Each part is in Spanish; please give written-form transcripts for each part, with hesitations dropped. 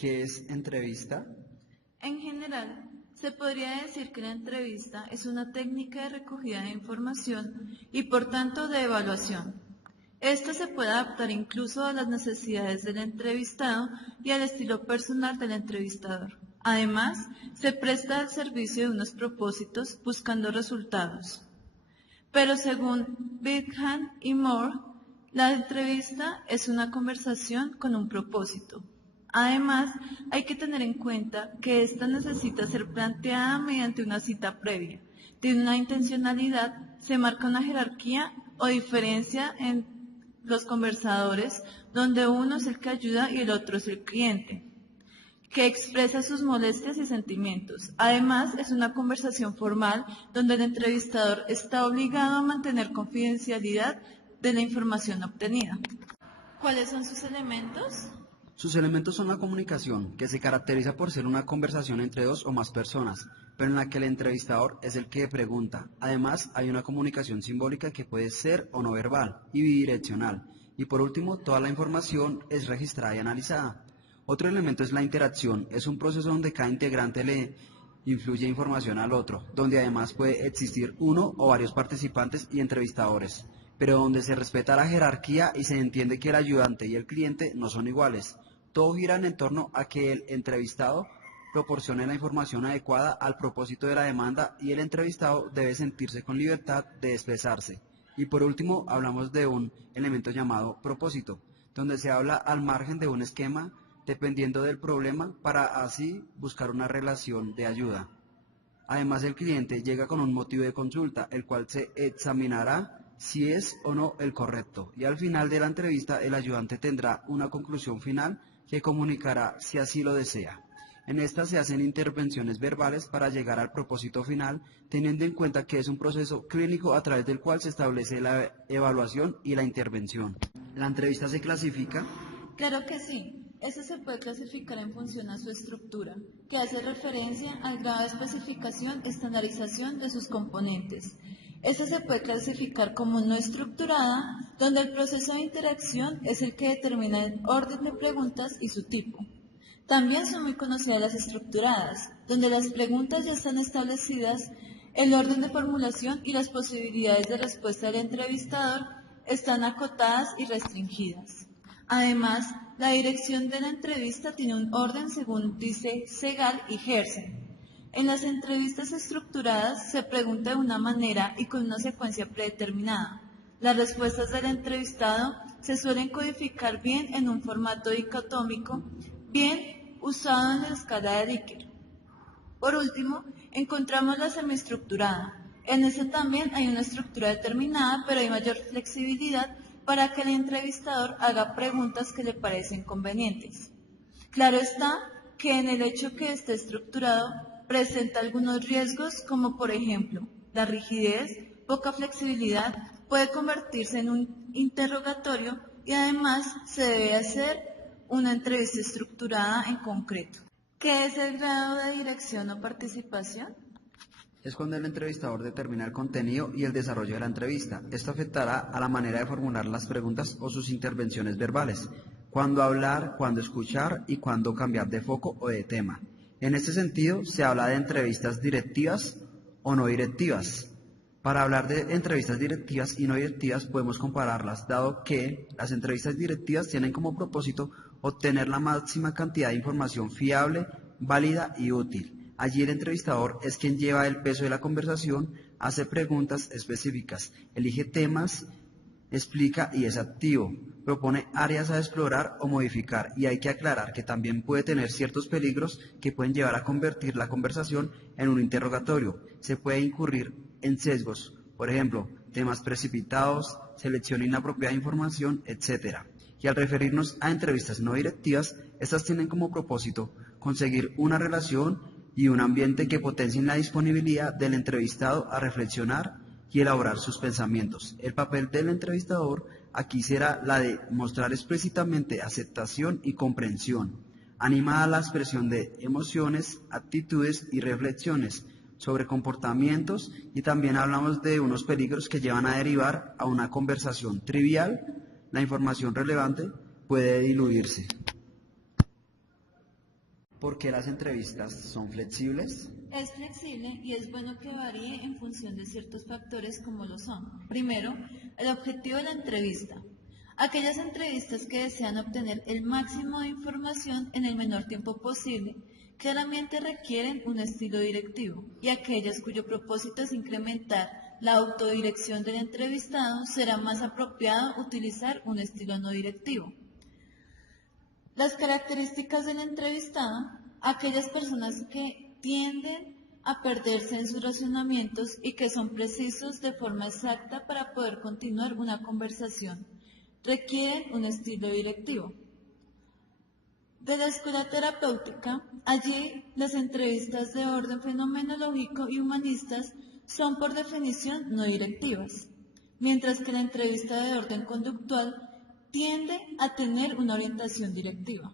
¿Qué es entrevista? En general, se podría decir que la entrevista es una técnica de recogida de información y por tanto de evaluación. Esta se puede adaptar incluso a las necesidades del entrevistado y al estilo personal del entrevistador. Además, se presta al servicio de unos propósitos buscando resultados. Pero según Bingham y Moore, la entrevista es una conversación con un propósito. Además, hay que tener en cuenta que esta necesita ser planteada mediante una cita previa. Tiene una intencionalidad, se marca una jerarquía o diferencia en los conversadores, donde uno es el que ayuda y el otro es el cliente, que expresa sus molestias y sentimientos. Además, es una conversación formal donde el entrevistador está obligado a mantener confidencialidad de la información obtenida. ¿Cuáles son sus elementos? Sus elementos son la comunicación, que se caracteriza por ser una conversación entre dos o más personas, pero en la que el entrevistador es el que pregunta. Además, hay una comunicación simbólica que puede ser o no verbal y bidireccional. Y por último, toda la información es registrada y analizada. Otro elemento es la interacción, es un proceso donde cada integrante le influye información al otro, donde además puede existir uno o varios participantes y entrevistadores, pero donde se respeta la jerarquía y se entiende que el ayudante y el cliente no son iguales. Todo gira en torno a que el entrevistado proporcione la información adecuada al propósito de la demanda y el entrevistado debe sentirse con libertad de expresarse. Y por último, hablamos de un elemento llamado propósito, donde se habla al margen de un esquema dependiendo del problema para así buscar una relación de ayuda. Además, el cliente llega con un motivo de consulta, el cual se examinará si es o no el correcto, y al final de la entrevista el ayudante tendrá una conclusión final que comunicará si así lo desea. En esta se hacen intervenciones verbales para llegar al propósito final, teniendo en cuenta que es un proceso clínico a través del cual se establece la evaluación y la intervención. ¿La entrevista se clasifica? Claro que sí. Este se puede clasificar en función a su estructura, que hace referencia al grado de especificación, estandarización de sus componentes. Esta se puede clasificar como no estructurada, donde el proceso de interacción es el que determina el orden de preguntas y su tipo. También son muy conocidas las estructuradas, donde las preguntas ya están establecidas, el orden de formulación y las posibilidades de respuesta del entrevistador están acotadas y restringidas. Además, la dirección de la entrevista tiene un orden según dice Segal y Herzen. En las entrevistas estructuradas se pregunta de una manera y con una secuencia predeterminada. Las respuestas del entrevistado se suelen codificar bien en un formato dicotómico, bien usado en la escala de Likert. Por último, encontramos la semiestructurada. En esta también hay una estructura determinada, pero hay mayor flexibilidad para que el entrevistador haga preguntas que le parecen convenientes. Claro está que en el hecho que esté estructurado presenta algunos riesgos como por ejemplo la rigidez, poca flexibilidad, puede convertirse en un interrogatorio y además se debe hacer una entrevista estructurada en concreto. ¿Qué es el grado de dirección o participación? Es cuando el entrevistador determina el contenido y el desarrollo de la entrevista. Esto afectará a la manera de formular las preguntas o sus intervenciones verbales, cuándo hablar, cuándo escuchar y cuándo cambiar de foco o de tema. En este sentido, se habla de entrevistas directivas o no directivas. Para hablar de entrevistas directivas y no directivas podemos compararlas, dado que las entrevistas directivas tienen como propósito obtener la máxima cantidad de información fiable, válida y útil. Allí el entrevistador es quien lleva el peso de la conversación, hace preguntas específicas, elige temas, explica y es activo, propone áreas a explorar o modificar, y hay que aclarar que también puede tener ciertos peligros que pueden llevar a convertir la conversación en un interrogatorio. Se puede incurrir en sesgos, por ejemplo, temas precipitados, selección inapropiada de información, etc. Y al referirnos a entrevistas no directivas, estas tienen como propósito conseguir una relación y un ambiente que potencien la disponibilidad del entrevistado a reflexionar y elaborar sus pensamientos. El papel del entrevistador aquí será la de mostrar explícitamente aceptación y comprensión, animada a la expresión de emociones, actitudes y reflexiones sobre comportamientos, y también hablamos de unos peligros que llevan a derivar a una conversación trivial. La información relevante puede diluirse. ¿Por qué las entrevistas son flexibles? Es flexible y es bueno que varíe en función de ciertos factores como lo son. Primero, el objetivo de la entrevista. Aquellas entrevistas que desean obtener el máximo de información en el menor tiempo posible claramente requieren un estilo directivo, y aquellas cuyo propósito es incrementar la autodirección del entrevistado será más apropiado utilizar un estilo no directivo. Las características del entrevistado, aquellas personas que tienden a perderse en sus razonamientos y que son precisos de forma exacta para poder continuar una conversación, requieren un estilo directivo. De la escuela terapéutica, allí las entrevistas de orden fenomenológico y humanistas son por definición no directivas, mientras que la entrevista de orden conductual tiende a tener una orientación directiva.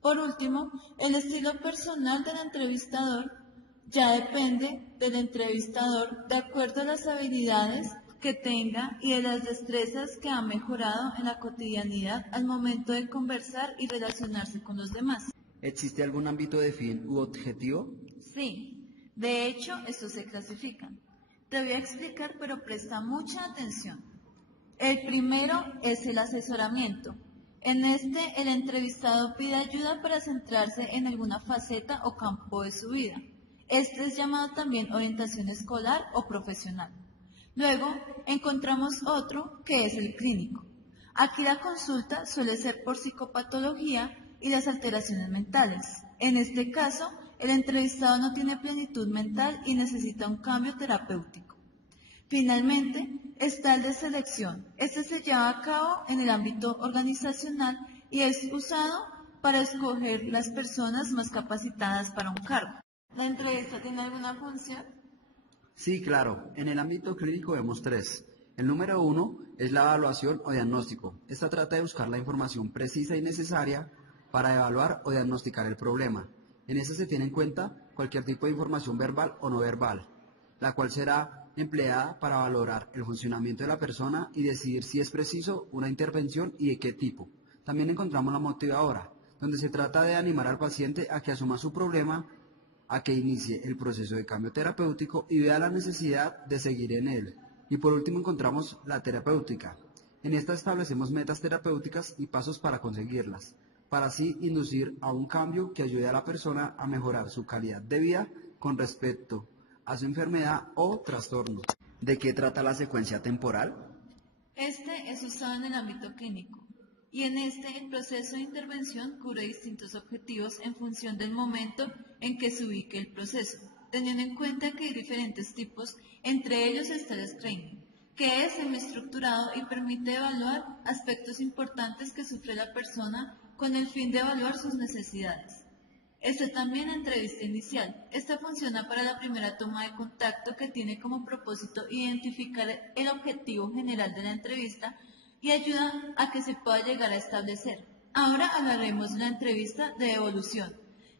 Por último, el estilo personal del entrevistador ya depende del entrevistador de acuerdo a las habilidades que tenga y de las destrezas que ha mejorado en la cotidianidad al momento de conversar y relacionarse con los demás. ¿Existe algún ámbito de fin u objetivo? Sí, de hecho, estos se clasifican. Te voy a explicar, pero presta mucha atención. El primero es el asesoramiento. En este, el entrevistado pide ayuda para centrarse en alguna faceta o campo de su vida. Este es llamado también orientación escolar o profesional. Luego, encontramos otro que es el clínico. Aquí la consulta suele ser por psicopatología y las alteraciones mentales. En este caso, el entrevistado no tiene plenitud mental y necesita un cambio terapéutico. Finalmente, está el de selección. Este se lleva a cabo en el ámbito organizacional y es usado para escoger las personas más capacitadas para un cargo. ¿La entrevista tiene alguna función? Sí, claro. En el ámbito clínico vemos tres. El número 1 es la evaluación o diagnóstico. Esta trata de buscar la información precisa y necesaria para evaluar o diagnosticar el problema. En esta se tiene en cuenta cualquier tipo de información verbal o no verbal, la cual será empleada para valorar el funcionamiento de la persona y decidir si es preciso una intervención y de qué tipo. También encontramos la motivadora, donde se trata de animar al paciente a que asuma su problema, a que inicie el proceso de cambio terapéutico y vea la necesidad de seguir en él. Y por último encontramos la terapéutica. En esta establecemos metas terapéuticas y pasos para conseguirlas, para así inducir a un cambio que ayude a la persona a mejorar su calidad de vida con respecto a su enfermedad o trastorno. ¿De qué trata la secuencia temporal? Este es usado en el ámbito clínico y en este el proceso de intervención cubre distintos objetivos en función del momento en que se ubique el proceso, teniendo en cuenta que hay diferentes tipos, entre ellos está el screening, que es semiestructurado y permite evaluar aspectos importantes que sufre la persona con el fin de evaluar sus necesidades. Está también la entrevista inicial. Esta funciona para la primera toma de contacto que tiene como propósito identificar el objetivo general de la entrevista y ayuda a que se pueda llegar a establecer. Ahora hablaremos de la entrevista de evolución.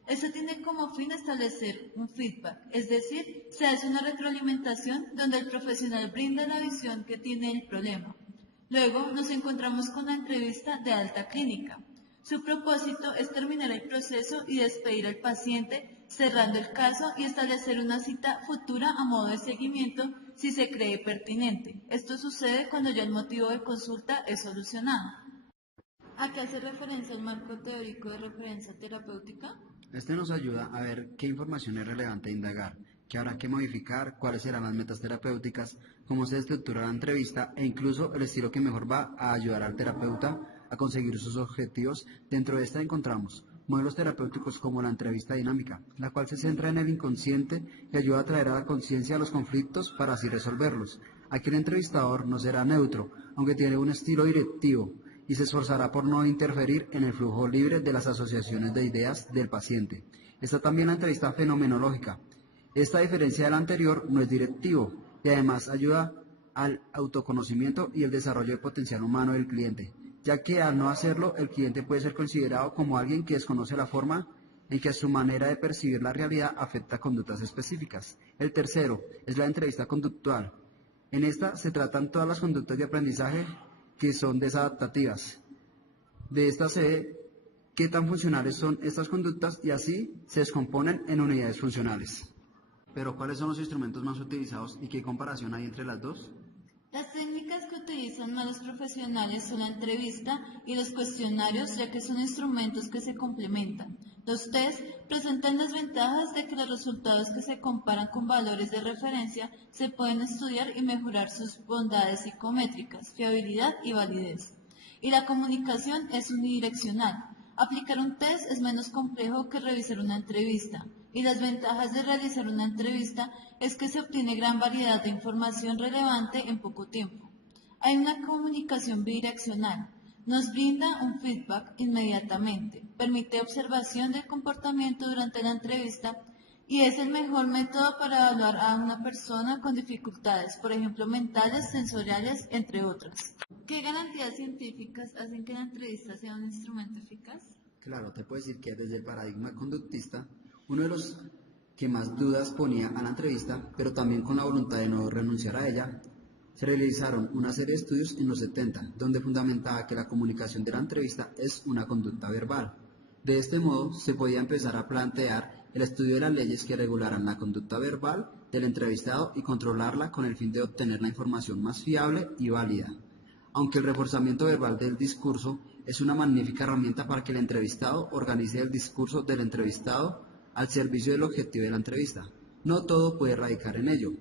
Esta tiene como fin establecer un feedback, es decir, se hace una retroalimentación donde el profesional brinda la visión que tiene el problema. Luego nos encontramos con la entrevista de alta clínica. Su propósito es terminar el proceso y despedir al paciente, cerrando el caso y establecer una cita futura a modo de seguimiento si se cree pertinente. Esto sucede cuando ya el motivo de consulta es solucionado. ¿A qué hace referencia el marco teórico de referencia terapéutica? Este nos ayuda a ver qué información es relevante indagar, qué habrá que modificar, cuáles serán las metas terapéuticas, cómo se estructura la entrevista e incluso el estilo que mejor va a ayudar al terapeuta a conseguir sus objetivos. Dentro de esta encontramos modelos terapéuticos como la entrevista dinámica, la cual se centra en el inconsciente y ayuda a traer a la conciencia los conflictos para así resolverlos. Aquí el entrevistador no será neutro, aunque tiene un estilo directivo, y se esforzará por no interferir en el flujo libre de las asociaciones de ideas del paciente. Está también la entrevista fenomenológica. Esta, a diferencia de la anterior, no es directivo y además ayuda al autoconocimiento y el desarrollo del potencial humano del cliente, ya que al no hacerlo, el cliente puede ser considerado como alguien que desconoce la forma en que su manera de percibir la realidad afecta conductas específicas. El tercero es la entrevista conductual. En esta se tratan todas las conductas de aprendizaje que son desadaptativas. De esta se qué tan funcionales son estas conductas y así se descomponen en unidades funcionales. Pero ¿cuáles son los instrumentos más utilizados y qué comparación hay entre las dos? Las técnicas que utilizan más los profesionales son la entrevista y los cuestionarios, ya que son instrumentos que se complementan. Los test presentan las ventajas de que los resultados que se comparan con valores de referencia se pueden estudiar y mejorar sus bondades psicométricas, fiabilidad y validez. Y la comunicación es unidireccional. Aplicar un test es menos complejo que revisar una entrevista. Y las ventajas de realizar una entrevista es que se obtiene gran variedad de información relevante en poco tiempo. Hay una comunicación bidireccional. Nos brinda un feedback inmediatamente, permite observación del comportamiento durante la entrevista y es el mejor método para evaluar a una persona con dificultades, por ejemplo, mentales, sensoriales, entre otras. ¿Qué garantías científicas hacen que la entrevista sea un instrumento eficaz? Claro, te puedo decir que desde el paradigma conductista, uno de los que más dudas ponía a la entrevista, pero también con la voluntad de no renunciar a ella, se realizaron una serie de estudios en los 70, donde fundamentaba que la comunicación de la entrevista es una conducta verbal. De este modo, se podía empezar a plantear el estudio de las leyes que regularan la conducta verbal del entrevistado y controlarla con el fin de obtener la información más fiable y válida. Aunque el reforzamiento verbal del discurso es una magnífica herramienta para que el entrevistado organice el discurso del entrevistado al servicio del objetivo de la entrevista, no todo puede radicar en ello.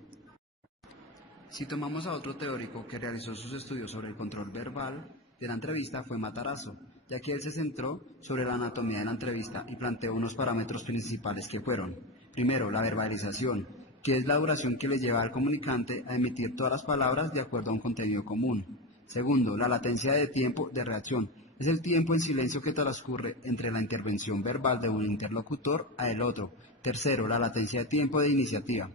Si tomamos a otro teórico que realizó sus estudios sobre el control verbal de la entrevista fue Matarazzo, ya que él se centró sobre la anatomía de la entrevista y planteó unos parámetros principales que fueron, primero, la verbalización, que es la duración que le lleva al comunicante a emitir todas las palabras de acuerdo a un contenido común. Segundo, la latencia de tiempo de reacción, es el tiempo en silencio que transcurre entre la intervención verbal de un interlocutor a el otro. Tercero, la latencia de tiempo de iniciativa.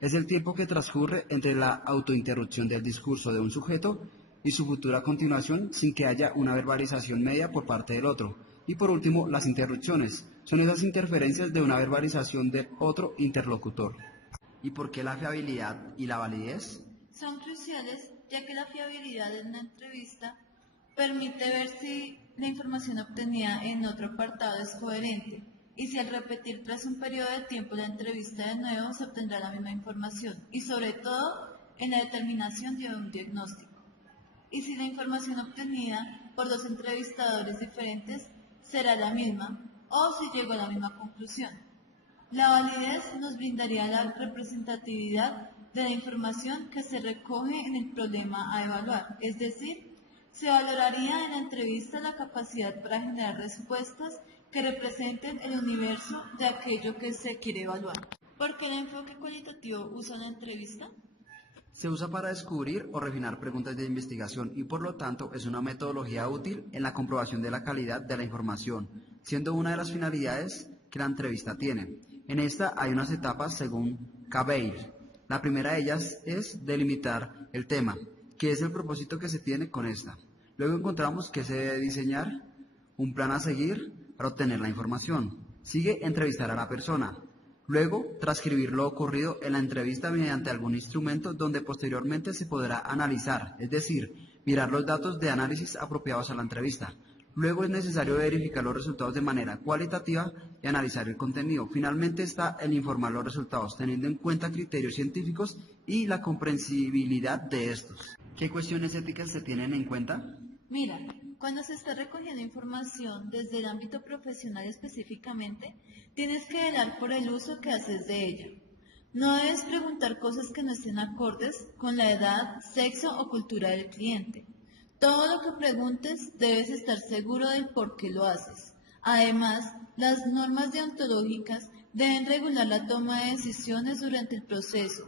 Es el tiempo que transcurre entre la autointerrupción del discurso de un sujeto y su futura continuación sin que haya una verbalización media por parte del otro. Y por último, las interrupciones. Son esas interferencias de una verbalización del otro interlocutor. ¿Y por qué la fiabilidad y la validez? Son cruciales ya que la fiabilidad de una entrevista permite ver si la información obtenida en otro apartado es coherente y si al repetir tras un periodo de tiempo la entrevista de nuevo se obtendrá la misma información y sobre todo en la determinación de un diagnóstico. Y si la información obtenida por dos entrevistadores diferentes será la misma o si llegó a la misma conclusión. La validez nos brindaría la representatividad de la información que se recoge en el problema a evaluar, es decir, se valoraría en la entrevista la capacidad para generar respuestas que representen el universo de aquello que se quiere evaluar. ¿Por qué el enfoque cualitativo usa la entrevista? Se usa para descubrir o refinar preguntas de investigación y por lo tanto es una metodología útil en la comprobación de la calidad de la información, siendo una de las finalidades que la entrevista tiene. En esta hay unas etapas según Cabeir. La primera de ellas es delimitar el tema, que es el propósito que se tiene con esta. Luego encontramos que se debe diseñar un plan a seguir para obtener la información. Sigue entrevistar a la persona. Luego, transcribir lo ocurrido en la entrevista mediante algún instrumento donde posteriormente se podrá analizar, es decir, mirar los datos de análisis apropiados a la entrevista. Luego es necesario verificar los resultados de manera cualitativa y analizar el contenido. Finalmente está el informar los resultados, teniendo en cuenta criterios científicos y la comprensibilidad de estos. ¿Qué cuestiones éticas se tienen en cuenta? Mira, cuando se está recogiendo información desde el ámbito profesional específicamente, tienes que velar por el uso que haces de ella. No debes preguntar cosas que no estén acordes con la edad, sexo o cultura del cliente. Todo lo que preguntes debes estar seguro del por qué lo haces. Además, las normas deontológicas deben regular la toma de decisiones durante el proceso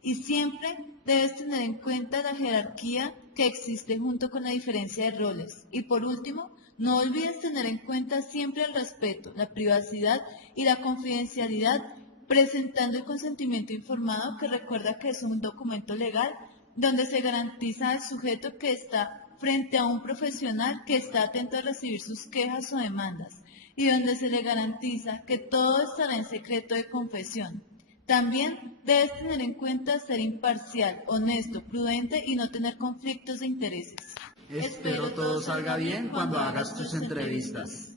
y siempre debes tener en cuenta la jerarquía que existe junto con la diferencia de roles. Y por último, no olvides tener en cuenta siempre el respeto, la privacidad y la confidencialidad, presentando el consentimiento informado, que recuerda que es un documento legal donde se garantiza al sujeto que está frente a un profesional que está atento a recibir sus quejas o demandas y donde se le garantiza que todo estará en secreto de confesión. También debes tener en cuenta ser imparcial, honesto, prudente y no tener conflictos de intereses. Espero todo salga bien cuando hagas tus entrevistas.